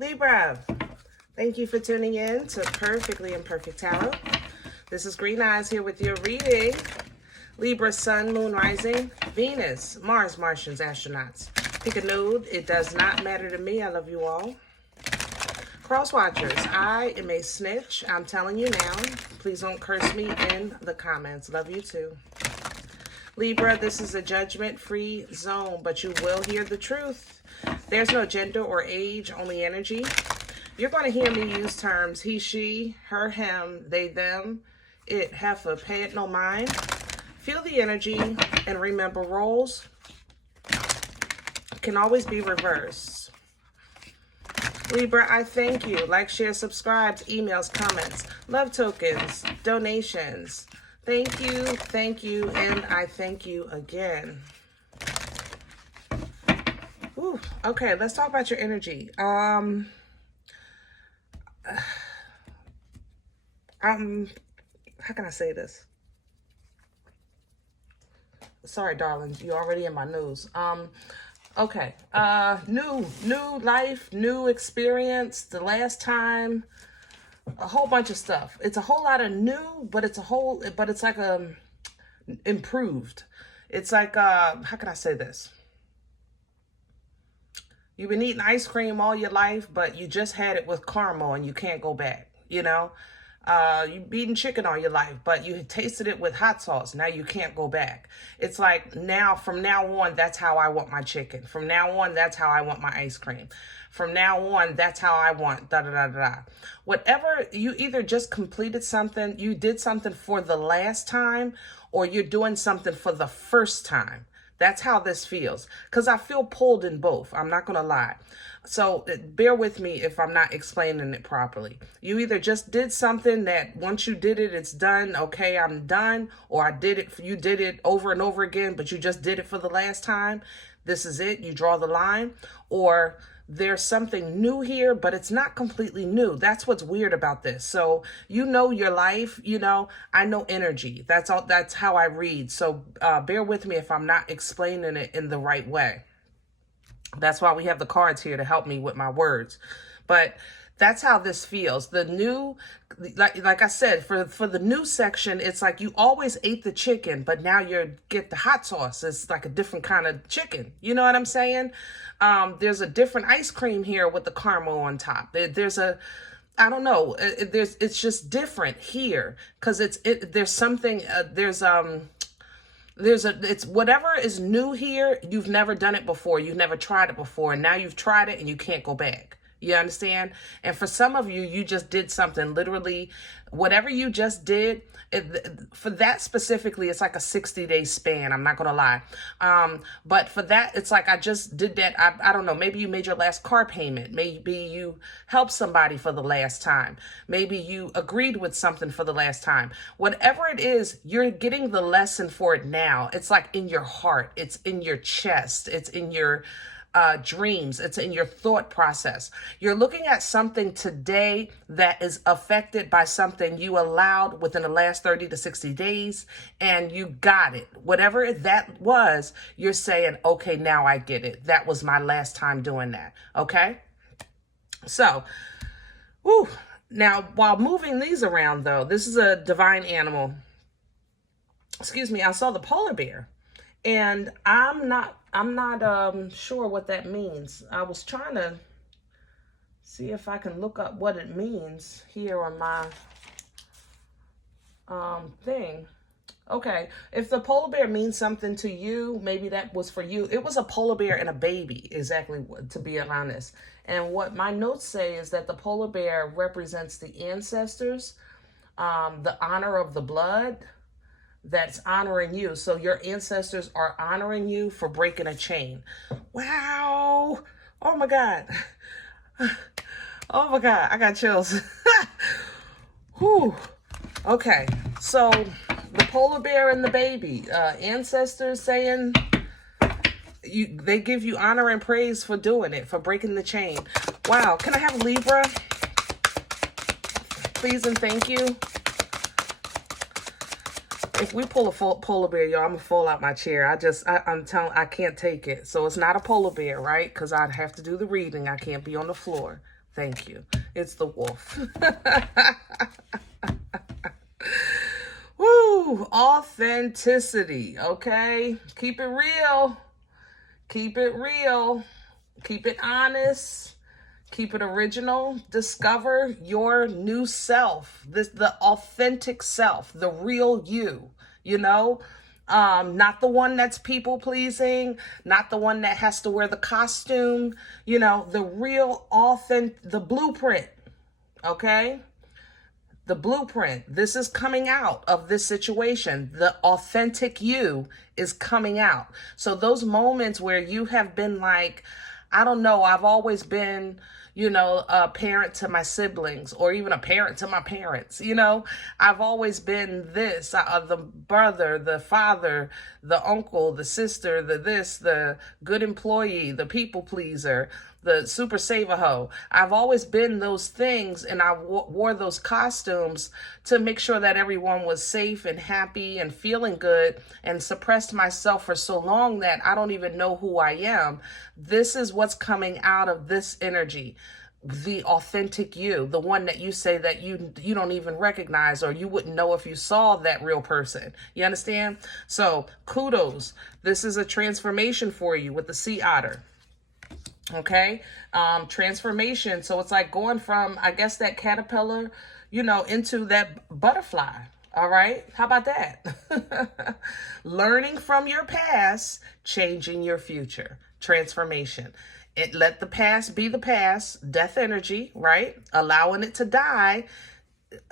Libra, thank you for tuning in to Perfectly Imperfect Tarot. This is Green Eyes here with your reading. Libra, Sun, Moon, Rising, Venus, Mars, Martians, Astronauts. Pick a node. It does not matter to me. I love you all. Cross watchers, I am a snitch. I'm telling you now. Please don't curse me in the comments. Love you too. Libra, this is a judgment-free zone, but you will hear the truth. There's no gender or age, only energy. You're going to hear me use terms he, she, her, him, they, them, it, heifer, pay it no mind. Feel the energy and remember roles can always be reversed. Libra, I thank you. Like, share, subscribe, emails, comments, love tokens, donations. Thank you, and I thank you again. Ooh, okay, let's talk about your energy. How can I say this? Sorry, darlings, you're already in my news. Okay, new life, new experience, the last time, a whole bunch of stuff. It's a whole lot of new, but it's like improved. It's like, how can I say this? You've been eating ice cream all your life, but you just had it with caramel and you can't go back, you know? You've eaten chicken all your life, but you had tasted it with hot sauce. Now you can't go back. It's like from now on, that's how I want my chicken. From now on, that's how I want my ice cream. From now on, that's how I want da-da-da-da-da. Whatever, you either just completed something, you did something for the last time, or you're doing something for the first time. That's how this feels, because I feel pulled in both. I'm not going to lie. So bear with me if I'm not explaining it properly. You either just did something that once you did it, it's done. Okay, I'm done. Or you did it over and over again, but you just did it for the last time. This is it. You draw the line. Or there's something new here, but it's not completely new. That's what's weird about this. So you know your life, you know, I know energy. That's all. That's how I read. So bear with me if I'm not explaining it in the right way. That's why we have the cards here to help me with my words. But that's how this feels. The new, like I said, for the new section, it's like you always ate the chicken, but now you get the hot sauce. It's like a different kind of chicken. You know what I'm saying? There's a different ice cream here with the caramel on top. I don't know. It's just different here because it's whatever is new here. You've never done it before. You've never tried it before. And now you've tried it and you can't go back. You understand? And for some of you, you just did something, literally, whatever you just did, for that specifically, it's like a 60-day span. I'm not going to lie. But for that, it's like I just did that. I don't know. Maybe you made your last car payment. Maybe you helped somebody for the last time. Maybe you agreed with something for the last time. Whatever it is, you're getting the lesson for it now. It's like in your heart. It's in your chest. It's in your dreams. It's in your thought process. You're looking at something today that is affected by something you allowed within the last 30 to 60 days, and you got it. Whatever that was, you're saying, okay, now I get it. That was my last time doing that. Okay? So, now while moving these around though, this is a divine animal. Excuse me, I saw the polar bear. And I'm not sure what that means. I was trying to see if I can look up what it means here on my thing. Okay, if the polar bear means something to you, maybe that was for you. It was a polar bear and a baby, exactly, to be honest. And what my notes say is that the polar bear represents the ancestors, the honor of the blood, that's honoring you. So your ancestors are honoring you for breaking a chain. Wow. Oh my God. Oh my God. I got chills. Whew. Okay. So the polar bear and the baby, ancestors saying they give you honor and praise for doing it, for breaking the chain. Wow. Can I have Libra? Please and thank you. If we pull a polar bear, y'all, I'm gonna fall out my chair. I'm telling, I can't take it. So it's not a polar bear, right? Because I'd have to do the reading. I can't be on the floor. Thank you. It's the wolf. Woo! Authenticity, okay? Keep it real. Keep it real. Keep it honest. Keep it original. Discover your new self. The authentic self, the real you, you know? Not the one that's people pleasing, not the one that has to wear the costume, you know, the real the blueprint, okay? The blueprint. This is coming out of this situation. The authentic you is coming out. So those moments where you have been like, I don't know, I've always been, you know, a parent to my siblings, or even a parent to my parents. You know, I've always been this, the brother, the father, the uncle, the sister, the this, the good employee, the people pleaser, the super saver hoe. I've always been those things, and I wore those costumes to make sure that everyone was safe and happy and feeling good, and suppressed myself for so long that I don't even know who I am. This is what's coming out of this energy. The authentic you, the one that you say that you don't even recognize, or you wouldn't know if you saw that real person. You understand? So kudos. This is a transformation for you with the sea otter. Okay, transformation. So it's like going from, I guess, that caterpillar, you know, into that butterfly. All right, how about that? Learning from your past, changing your future. Transformation. Let the past be the past. Death energy, right? Allowing it to die.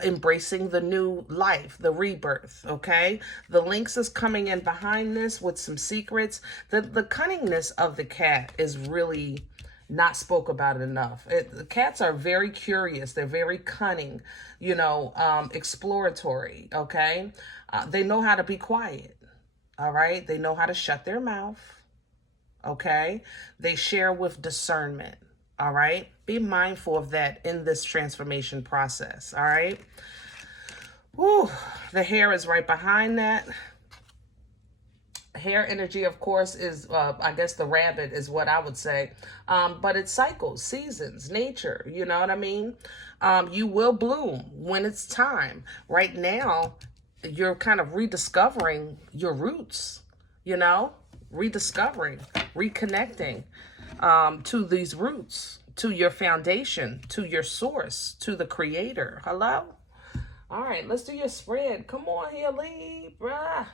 Embracing the new life, the rebirth, okay? The lynx is coming in behind this with some secrets. The cunningness of the cat is really not spoke about enough. The cats are very curious. They're very cunning, you know, exploratory, okay? They know how to be quiet, all right? They know how to shut their mouth, okay? They share with discernment. All right. Be mindful of that in this transformation process. All right. Woo. The hair is right behind that. Hair energy, of course, is, I guess the rabbit is what I would say. But it's cycles, seasons, nature. You know what I mean? You will bloom when it's time. Right now, you're kind of rediscovering your roots, you know, rediscovering, reconnecting. To these roots, to your foundation, to your source, to the creator. Hello? All right, let's do your spread. Come on here, Libra.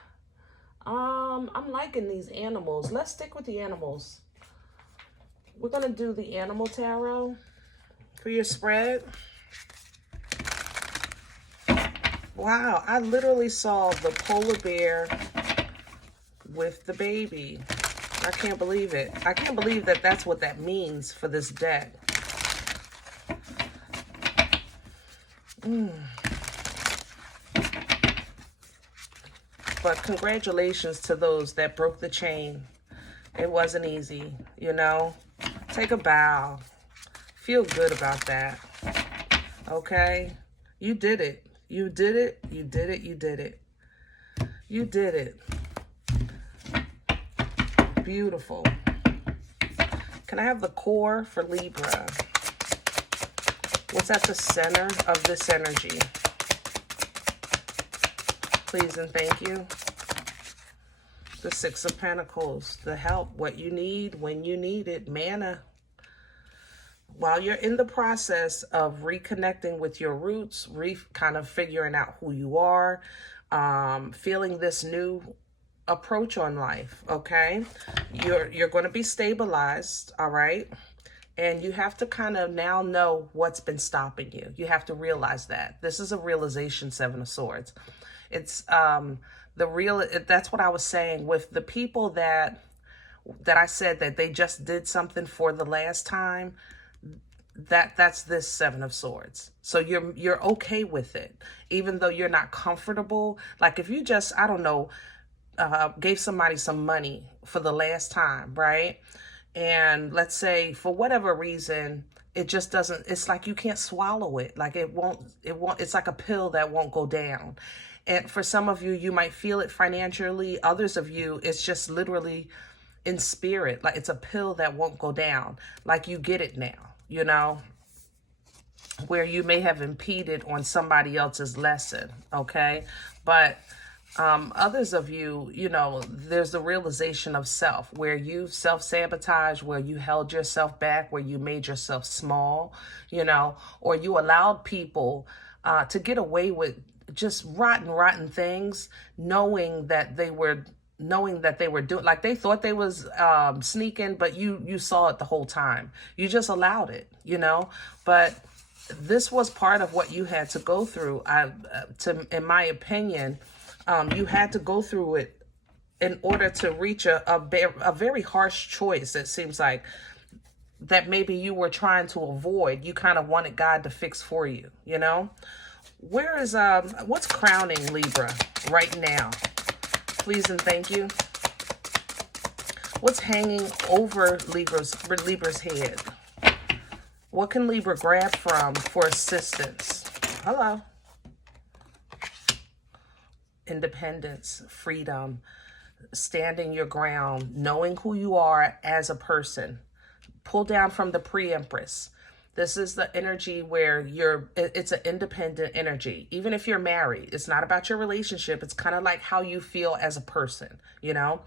I'm liking these animals. Let's stick with the animals. We're going to do the animal tarot for your spread. Wow, I literally saw the polar bear with the baby. I can't believe it. I can't believe that that's what that means for this deck. But congratulations to those that broke the chain. It wasn't easy, you know. Take a bow. Feel good about that. Okay? You did it. You did it. You did it. You did it. You did it. Beautiful. Can I have the core for Libra? What's at the center of this energy? Please and thank you. The Six of Pentacles, the help, what you need, when you need it, mana. While you're in the process of reconnecting with your roots, kind of figuring out who you are, feeling this new approach on life, okay? You're going to be stabilized, all right? And you have to kind of now know what's been stopping you. You have to realize that. This is a realization, Seven of Swords. It's that's what I was saying with the people that I said that they just did something for the last time. That's this Seven of Swords. So you're okay with it, even though you're not comfortable. Like if you just, I don't know, gave somebody some money for the last time, right? And let's say for whatever reason, it just doesn't, it's like you can't swallow it. Like it won't, it's like a pill that won't go down. And for some of you, you might feel it financially. Others of you, it's just literally in spirit. Like it's a pill that won't go down. Like you get it now, you know? where you may have impeded on somebody else's lesson, okay? But others of you, you know, there's the realization of self, where you self-sabotaged, where you held yourself back, where you made yourself small, you know, or you allowed people to get away with just rotten things, knowing that they were doing, like they thought they was sneaking, but you saw it the whole time. You just allowed it, you know. But this was part of what you had to go through. In my opinion, you had to go through it in order to reach a very harsh choice. It seems like that maybe you were trying to avoid. You kind of wanted God to fix for you, you know. Where is what's crowning Libra right now? Please and thank you. What's hanging over Libra's head? What can Libra grab from for assistance? Hello. Independence, freedom, standing your ground, knowing who you are as a person. Pull down from the pre-empress. This is the energy where it's an independent energy. Even if you're married, it's not about your relationship. It's kind of like how you feel as a person, you know?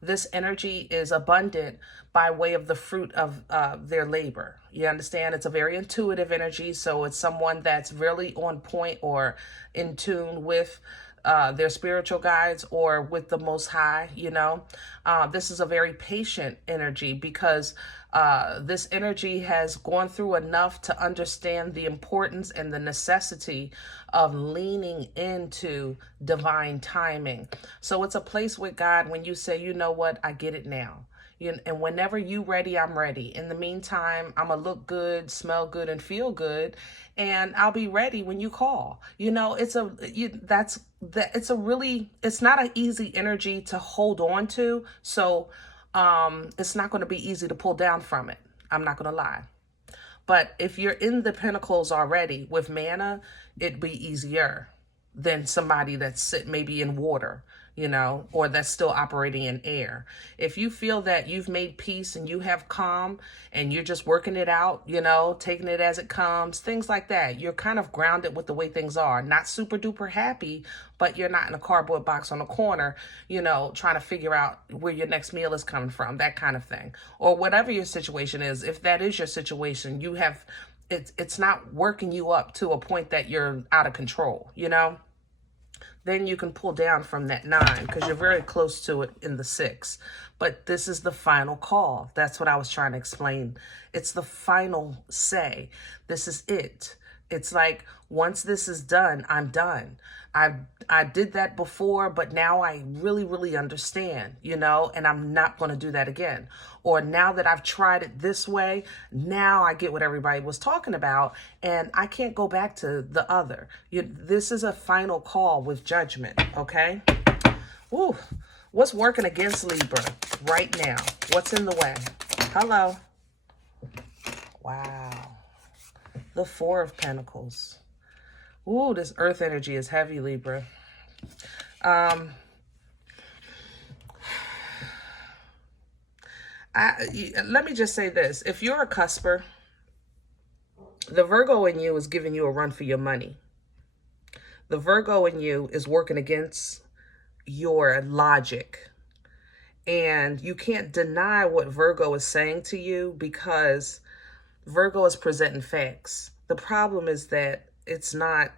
This energy is abundant by way of the fruit of their labor. You understand? It's a very intuitive energy. So it's someone that's really on point or in tune with their spiritual guides or with the Most High, you know. This is a very patient energy because this energy has gone through enough to understand the importance and the necessity of leaning into divine timing. So it's a place with God when you say, you know what, I get it now. And whenever you ready, I'm ready. In the meantime, I'm going to look good, smell good, and feel good. And I'll be ready when you call. You know, it's not an easy energy to hold on to. So it's not going to be easy to pull down from it. I'm not going to lie. But if you're in the Pentacles already with mana, it'd be easier than somebody that's maybe in water, you know, or that's still operating in air. If you feel that you've made peace and you have calm and you're just working it out, you know, taking it as it comes, things like that, you're kind of grounded with the way things are. Not super duper happy, but you're not in a cardboard box on a corner, you know, trying to figure out where your next meal is coming from, that kind of thing. Or whatever your situation is, if that is your situation, you have, it's not working you up to a point that you're out of control, you know? Then you can pull down from that 9 because you're very close to it in the 6. But this is the final call. That's what I was trying to explain. It's the final say. This is it. It's like, once this is done, I'm done. I did that before, but now I really understand, you know, and I'm not going to do that again. Or now that I've tried it this way, now I get what everybody was talking about, and I can't go back to the other. This is a final call with judgment, okay? Ooh, what's working against Libra right now? What's in the way? Hello. Wow. The 4 of Pentacles. Ooh, this earth energy is heavy, Libra. Let me just say this. If you're a cusper, the Virgo in you is giving you a run for your money. The Virgo in you is working against your logic. And you can't deny what Virgo is saying to you because Virgo is presenting facts. The problem is that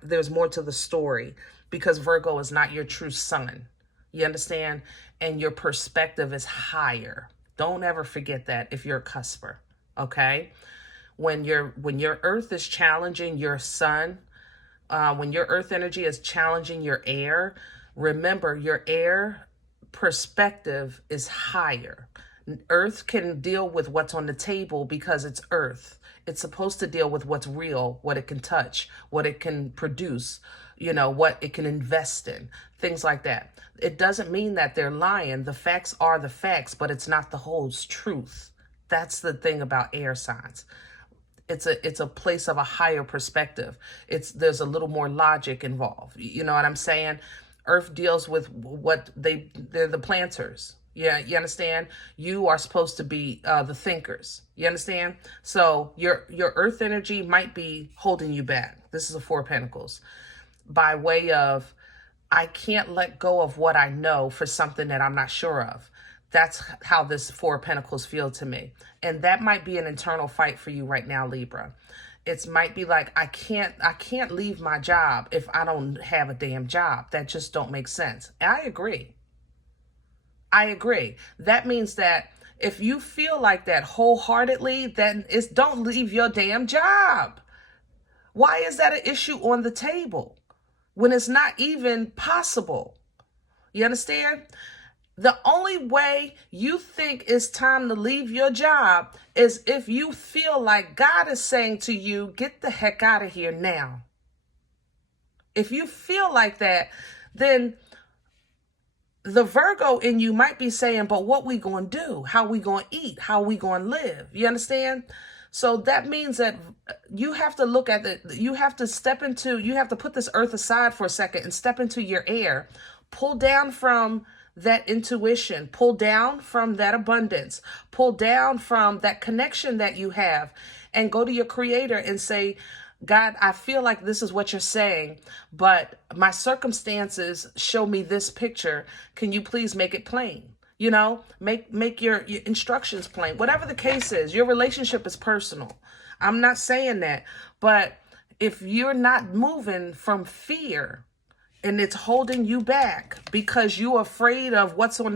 there's more to the story because Virgo is not your true sun. You understand? And your perspective is higher. Don't ever forget that if you're a cusper, okay? When your earth is challenging your sun, when your earth energy is challenging your air, remember your air perspective is higher. Earth can deal with what's on the table because it's earth. It's supposed to deal with what's real, what it can touch, what it can produce, you know, what it can invest in, things like that. It doesn't mean that they're lying. The facts are the facts, but it's not the whole truth. That's the thing about air signs. It's a place of a higher perspective. There's a little more logic involved. You know what I'm saying? Earth deals with they're the planters. Yeah, you understand? You are supposed to be the thinkers. You understand? So your earth energy might be holding you back. This is a Four of Pentacles. By way of, I can't let go of what I know for something that I'm not sure of. That's how this Four of Pentacles feel to me. And that might be an internal fight for you right now, Libra. It might be like, I can't leave my job if I don't have a damn job. That just don't make sense. And I agree. I agree. That means that if you feel like that wholeheartedly, then it's don't leave your damn job. Why is that an issue on the table when it's not even possible? You understand? The only way you think it's time to leave your job is if you feel like God is saying to you, get the heck out of here now. If you feel like that, then the Virgo in you might be saying, but what we going to do? How we going to eat? How we going to live? You understand? So that means that you have to look at it. You have to put this earth aside for a second and step into your air. Pull down from that intuition, pull down from that abundance, pull down from that connection that you have, and go to your creator and say, God, I feel like this is what you're saying, but my circumstances show me this picture. Can you please make it plain? You know, make your instructions plain. Whatever the case is, your relationship is personal. I'm not saying that, but if you're not moving from fear, and it's holding you back because you're afraid of what's in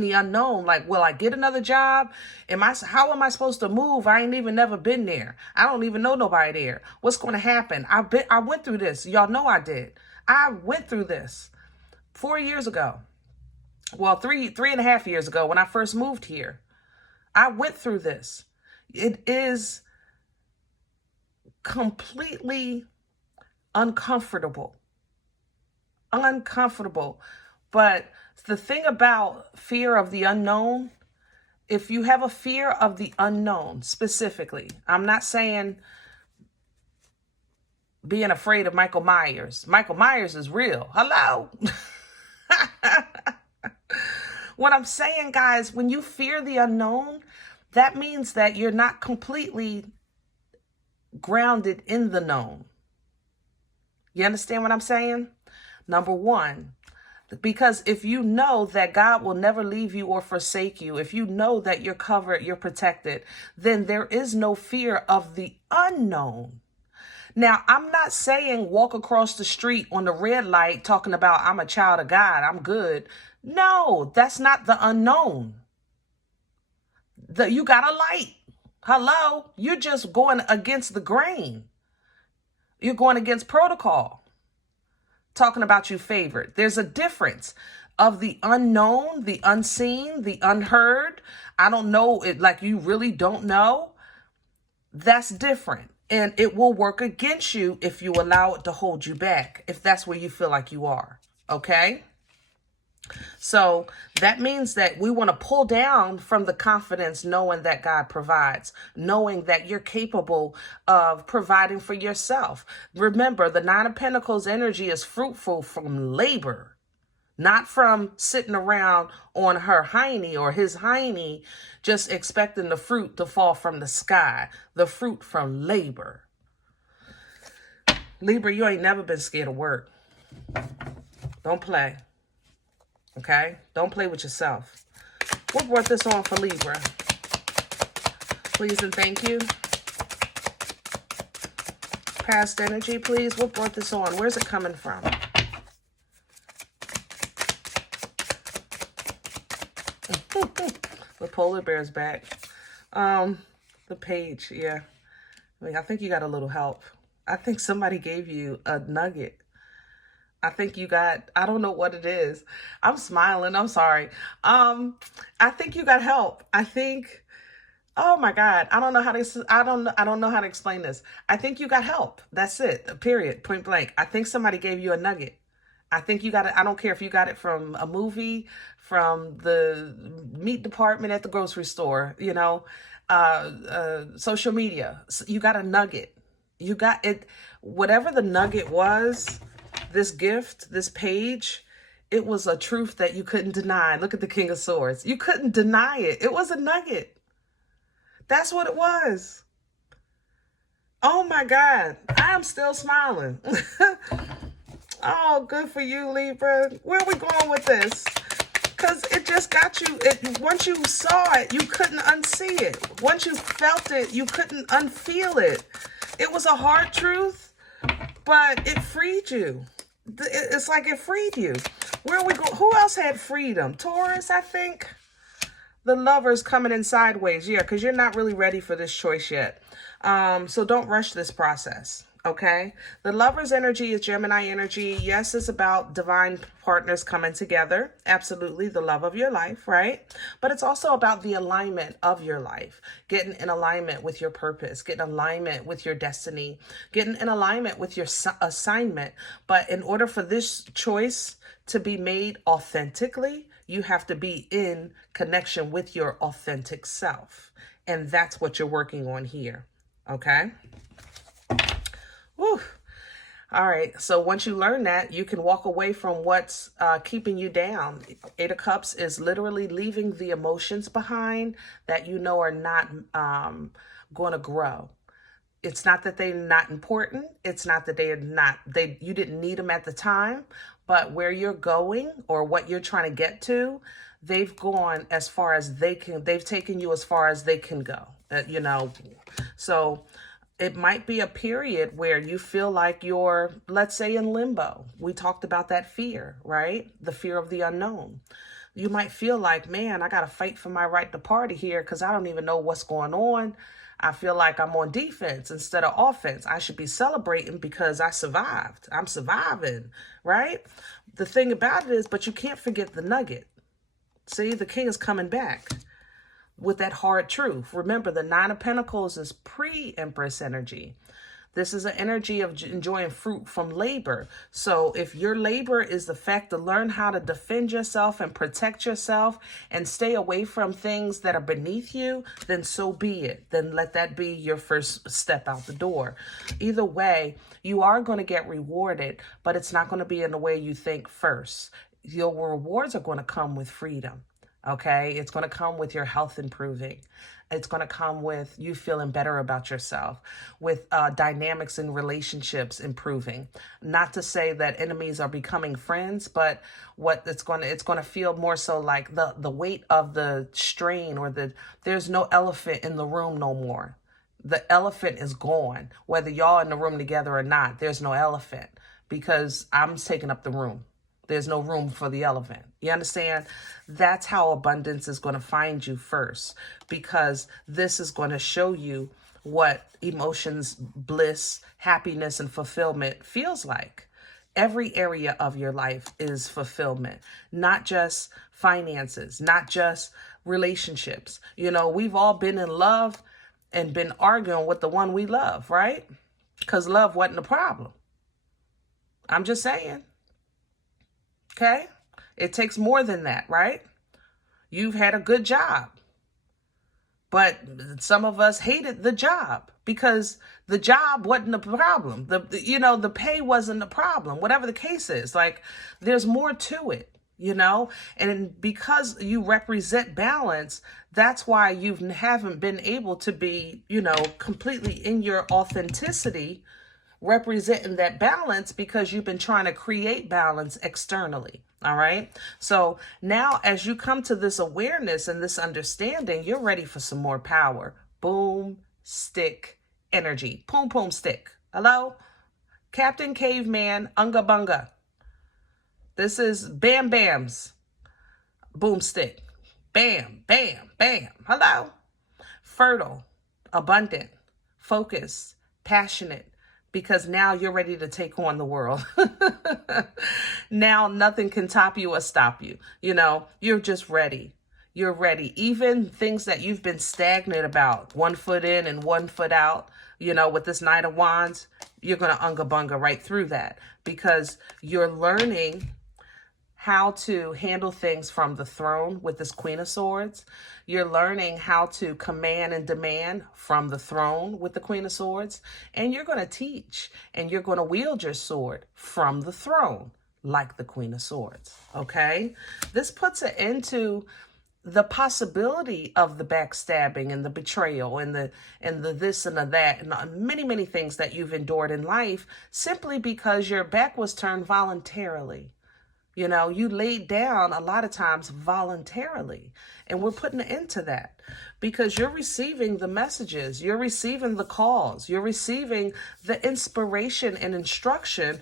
the unknown. Like, will I get another job? How am I supposed to move? I ain't even never been there. I don't even know nobody there. What's going to happen? I went through this. Y'all know I did. I went through this 4 years ago. Well, three and a half years ago when I first moved here. I went through this. It is completely uncomfortable. But the thing about fear of the unknown, if you have a fear of the unknown specifically, I'm not saying being afraid of Michael Myers. Michael Myers is real. Hello. What I'm saying, guys, when you fear the unknown, that means that you're not completely grounded in the known. You understand what I'm saying? Number one, because if you know that God will never leave you or forsake you, if you know that you're covered, you're protected, then there is no fear of the unknown. Now, I'm not saying walk across the street on the red light talking about I'm a child of God, I'm good. No, that's not the unknown. You got a light. Hello? You're just going against the grain. You're going against protocol. Talking about you favored. There's a difference of the unknown, the unseen, the unheard. I don't know it, like you really don't know. That's different. And it will work against you if you allow it to hold you back, if that's where you feel like you are. Okay? So that means that we want to pull down from the confidence, knowing that God provides, knowing that you're capable of providing for yourself. Remember, the Nine of Pentacles energy is fruitful from labor, not from sitting around on her hiney or his hiney, just expecting the fruit to fall from the sky, the fruit from labor. Libra, you ain't never been scared of work. Don't play. Okay? Don't play with yourself. What brought this on for Libra? Please and thank you. Past energy, please. What brought this on? Where's it coming from? The polar bear's back. The page, yeah. I think you got a little help. I think somebody gave you a nugget. I think you got, I don't know what it is. I'm smiling. I'm sorry. I think you got help. I think, oh my God, I don't know how to explain this. I think you got help. That's it. Period. Point blank. I think somebody gave you a nugget. I think you got it. I don't care if you got it from a movie, from the meat department at the grocery store, you know, social media. You got a nugget. You got it. Whatever the nugget was, this gift, this page, It was a truth that you couldn't deny. Look at the King of Swords. You couldn't deny it. It was a nugget. That's what it was. Oh my God. I am still smiling. Oh, good for you, Libra. Where are we going with this? Because it just got you. Once you saw it, you couldn't unsee it. Once you felt it, you couldn't unfeel it. It was a hard truth, but it freed you. It's like it freed you. Where are we going? Who else had freedom? Taurus, I think. The Lover's coming in sideways. Yeah, because you're not really ready for this choice yet. So don't rush this process. Okay. The Lover's energy is Gemini energy. Yes, it's about divine partners coming together. Absolutely. The love of your life, right? But it's also about the alignment of your life, getting in alignment with your purpose, getting in alignment with your destiny, getting in alignment with your assignment. But in order for this choice to be made authentically, you have to be in connection with your authentic self. And that's what you're working on here. Okay. Woo. All right. So once you learn that, you can walk away from what's keeping you down. Eight of Cups is literally leaving the emotions behind that you know are not going to grow. It's not that they're not important. It's not that you didn't need them at the time, but where you're going or what you're trying to get to, they've gone as far as they can. They've taken you as far as they can go, so it might be a period where you feel like you're, let's say, in limbo. We talked about that fear, right? The fear of the unknown. You might feel like, man, I got to fight for my right to party here because I don't even know what's going on. I feel like I'm on defense instead of offense. I should be celebrating because I survived. I'm surviving, right? The thing about it is, but you can't forget the nugget. See, the King is coming back with that hard truth. Remember, the Nine of Pentacles is pre-Empress energy. This is an energy of enjoying fruit from labor. So if your labor is the fact to learn how to defend yourself and protect yourself and stay away from things that are beneath you, then so be it. Then let that be your first step out the door. Either way, you are going to get rewarded, but it's not going to be in the way you think first. Your rewards are going to come with freedom. Okay, it's going to come with your health improving. It's going to come with you feeling better about yourself, with dynamics in relationships improving. Not to say that enemies are becoming friends, but what it's going to feel more so like the weight of the strain, or there's no elephant in the room no more. The elephant is gone. Whether y'all in the room together or not, there's no elephant because I'm taking up the room. There's no room for the elephant. You understand? That's how abundance is going to find you first, because this is going to show you what emotions, bliss, happiness, and fulfillment feels like. Every area of your life is fulfillment, not just finances, not just relationships. We've all been in love and been arguing with the one we love, right? Because love wasn't the problem. I'm just saying. Okay? It takes more than that, right? You've had a good job, but some of us hated the job because the job wasn't the problem. The pay wasn't the problem, whatever the case is. Like, there's more to it, and because you represent balance, that's why you haven't been able to be, completely in your authenticity, representing that balance, because you've been trying to create balance externally. All right. So now as you come to this awareness and this understanding, you're ready for some more power. Boom, stick energy. Boom, boom, stick. Hello? Captain Caveman, Unga Bunga. This is Bam Bam's boomstick. Bam, bam, bam. Hello? Fertile, abundant, focused, passionate, because now you're ready to take on the world. Now nothing can top you or stop you. You're just ready. You're ready. Even things that you've been stagnant about, 1 foot in and 1 foot out, with this Knight of Wands, you're going to unga bunga right through that, because you're learning how to handle things from the throne with this Queen of Swords. You're learning how to command and demand from the throne with the Queen of Swords. And you're going to teach, and you're going to wield your sword from the throne, like the Queen of Swords, okay? This puts an end to the possibility of the backstabbing and the betrayal and the this and the that and many things that you've endured in life simply because your back was turned voluntarily. You know, you laid down a lot of times voluntarily, and we're putting an end to that because you're receiving the messages, you're receiving the calls, you're receiving the inspiration and instruction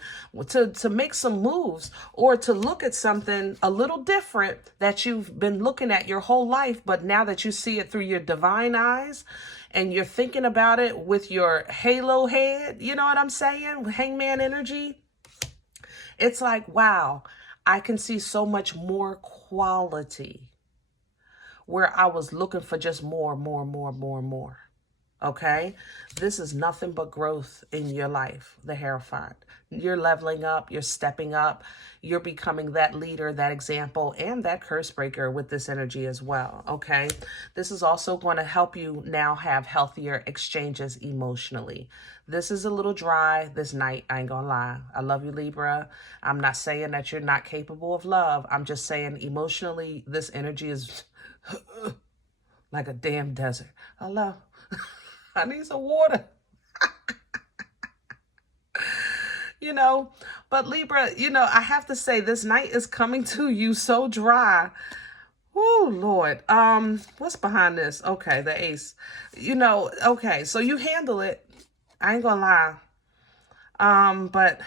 to make some moves or to look at something a little different that you've been looking at your whole life. But now that you see it through your divine eyes and you're thinking about it with your halo head, you know what I'm saying? Hangman energy. It's like, wow, I can see so much more quality where I was looking for just more. Okay? This is nothing but growth in your life, the Hierophant. You're leveling up, you're stepping up, you're becoming that leader, that example, and that curse breaker with this energy as well, okay? This is also going to help you now have healthier exchanges emotionally. This is a little dry this night, I ain't gonna lie. I love you, Libra. I'm not saying that you're not capable of love. I'm just saying emotionally, this energy is like a damn desert. Hello? I need some water. You know, but Libra, you know, I have to say this night is coming to you so dry. Oh, Lord. What's behind this? Okay, the ace. You know, okay, so you handle it. I ain't gonna lie. But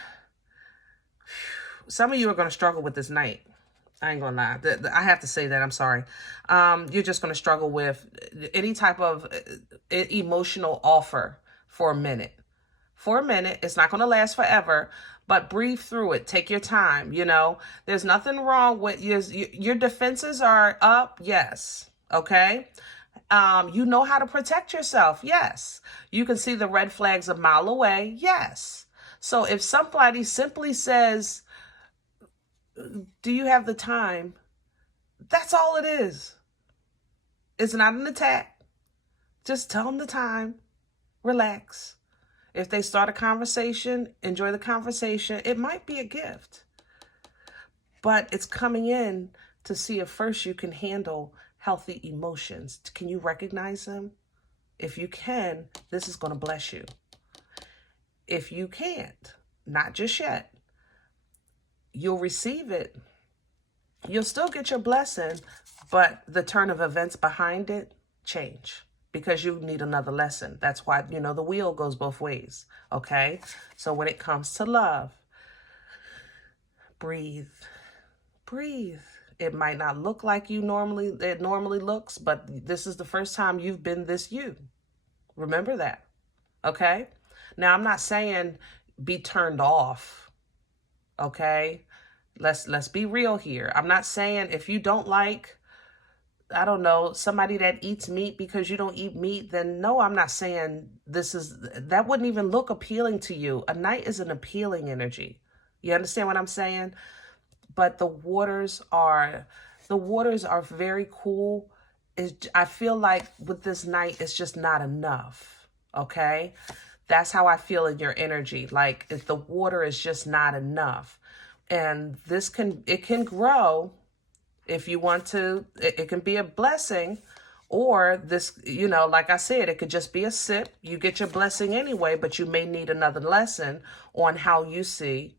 some of you are gonna struggle with this night. I ain't gonna lie. I have to say that. I'm sorry. You're just gonna struggle with any type of emotional offer for a minute. For a minute. It's not gonna last forever, but breathe through it. Take your time. You know, there's nothing wrong with your defenses are up. Yes. Okay. You know how to protect yourself. Yes. You can see the red flags a mile away. Yes. So if somebody simply says, do you have the time? That's all it is. It's not an attack. Just tell them the time. Relax. If they start a conversation, enjoy the conversation. It might be a gift. But it's coming in to see if first you can handle healthy emotions. Can you recognize them? If you can, this is going to bless you. If you can't, not just yet, you'll receive it. You'll still get your blessing, but the turn of events behind it change because you need another lesson. That's why, you know, the wheel goes both ways. Okay. So when it comes to love, breathe. It might not look like it normally looks, but this is the first time you've been this you. Remember that. Okay. Now I'm not saying be turned off. Okay. Let's be real here. I'm not saying if you don't like, I don't know, somebody that eats meat because you don't eat meat, then no, I'm not saying that wouldn't even look appealing to you. A night is an appealing energy. You understand what I'm saying? But the waters are very cool. I feel like with this night, it's just not enough. Okay. That's how I feel in your energy. Like if the water is just not enough. And it can grow if you want to. It can be a blessing, or this, you know, like I said, it could just be a sip. You get your blessing anyway, but you may need another lesson on how you see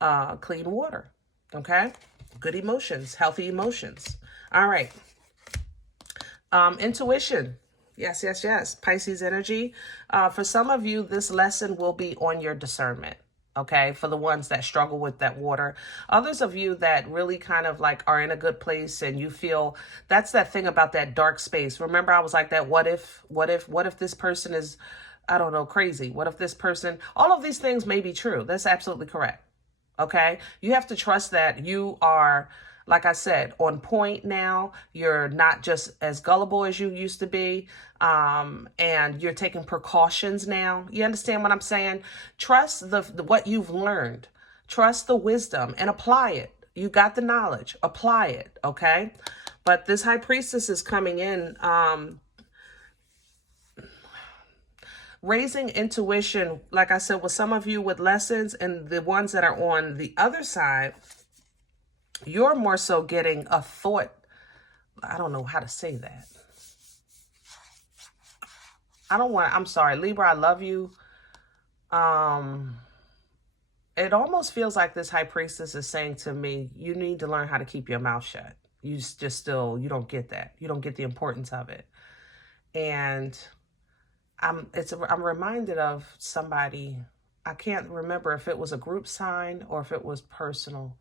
clean water. Okay, good emotions, healthy emotions. All right, intuition. Yes. Pisces energy. For some of you, this lesson will be on your discernment. Okay, for the ones that struggle with that water. Others of you that really kind of like are in a good place and you feel that's that thing about that dark space. Remember, I was like that. What if this person is, I don't know, crazy? What if this person, all of these things may be true. That's absolutely correct. Okay, you have to trust that you are, like I said, on point now. You're not just as gullible as you used to be. And you're taking precautions now. You understand what I'm saying? Trust what you've learned. Trust the wisdom and apply it. You got the knowledge. Apply it. Okay. But this high priestess is coming in raising intuition, like I said, with some of you with lessons, and the ones that are on the other side, you're more so getting a thought. I don't know how to say that. I'm sorry, Libra, I love you. It almost feels like this high priestess is saying to me, you need to learn how to keep your mouth shut. You you don't get that. You don't get the importance of it. And I'm reminded of somebody, I can't remember if it was a group sign or if it was personal,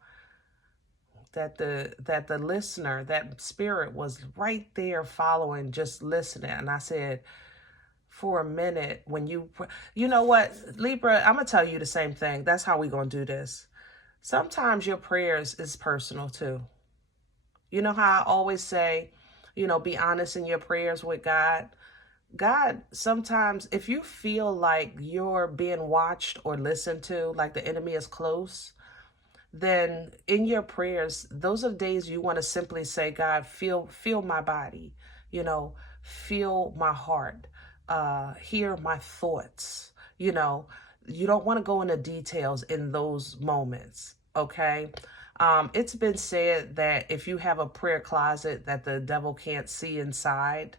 that the listener, that spirit was right there following, just listening. And I said, for a minute, when you know what, Libra, I'm going to tell you the same thing. That's how we going to do this. Sometimes your prayers is personal too. You know how I always say, you know, be honest in your prayers with God. God, sometimes if you feel like you're being watched or listened to, like the enemy is close, then in your prayers, those are the days you want to simply say, God, feel my body, you know, feel my heart, hear my thoughts. You know, you don't want to go into details in those moments, okay? It's been said that if you have a prayer closet that the devil can't see inside,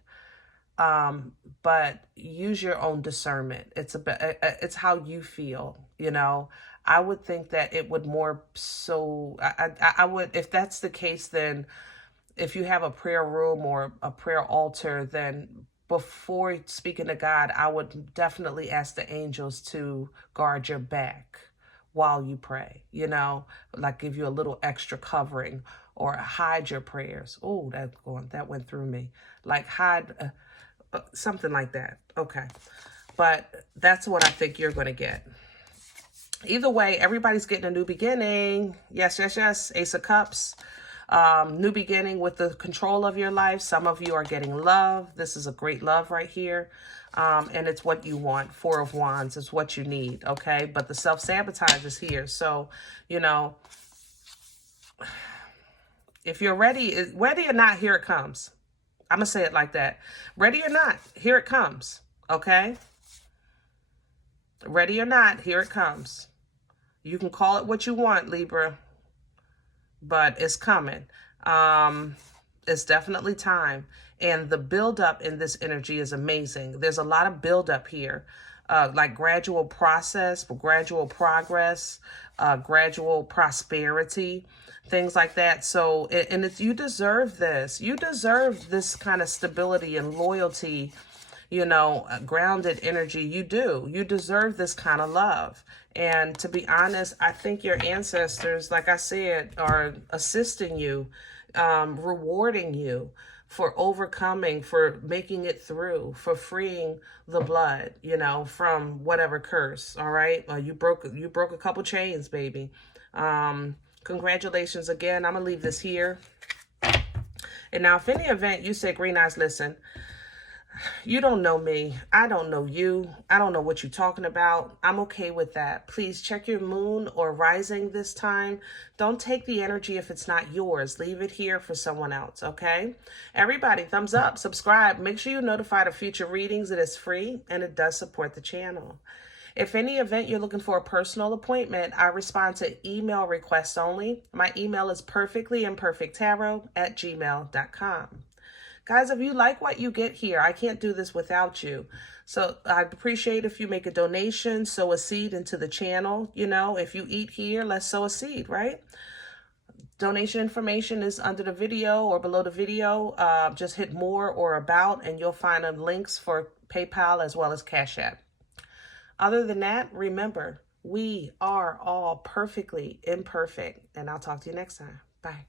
but use your own discernment. It's how you feel, you know. I would think that it would more so, I would, if that's the case, then if you have a prayer room or a prayer altar, then before speaking to God, I would definitely ask the angels to guard your back while you pray, you know, like give you a little extra covering, or hide your prayers. Oh, that went through me. Like hide, something like that. Okay. But that's what I think you're going to get. Either way, everybody's getting a new beginning. Yes, yes, yes. Ace of Cups. New beginning with the control of your life. Some of you are getting love. This is a great love right here. And it's what you want. Four of Wands is what you need. Okay. But the self-sabotage is here. So, you know, if you're ready or not, here it comes. I'm going to say it like that. Ready or not, here it comes. Okay. Ready or not, here it comes. You can call it what you want, Libra, but it's coming. It's definitely time. And the buildup in this energy is amazing. There's a lot of buildup here, like gradual process, gradual progress, gradual prosperity, things like that. So, and you deserve this. You deserve this kind of stability and loyalty, you know, grounded energy. You do. You deserve this kind of love. And to be honest, I think your ancestors, like I said, are assisting you, rewarding you for overcoming, for making it through, for freeing the blood, you know, from whatever curse. All right. You broke a couple chains, baby. Congratulations again. I'm going to leave this here. And now if in the event you say, Green Eyes, listen, you don't know me. I don't know you. I don't know what you're talking about. I'm okay with that. Please check your moon or rising this time. Don't take the energy if it's not yours. Leave it here for someone else, okay? Everybody, thumbs up, subscribe. Make sure you're notified of future readings. It is free and it does support the channel. If any event you're looking for a personal appointment, I respond to email requests only. My email is perfectlyimperfecttarot@gmail.com. Guys, if you like what you get here, I can't do this without you. So I'd appreciate if you make a donation, sow a seed into the channel. You know, if you eat here, let's sow a seed, right? Donation information is under the video or below the video. Just hit more or about, and you'll find links for PayPal as well as CashApp. Other than that, remember, we are all perfectly imperfect. And I'll talk to you next time. Bye.